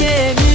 você me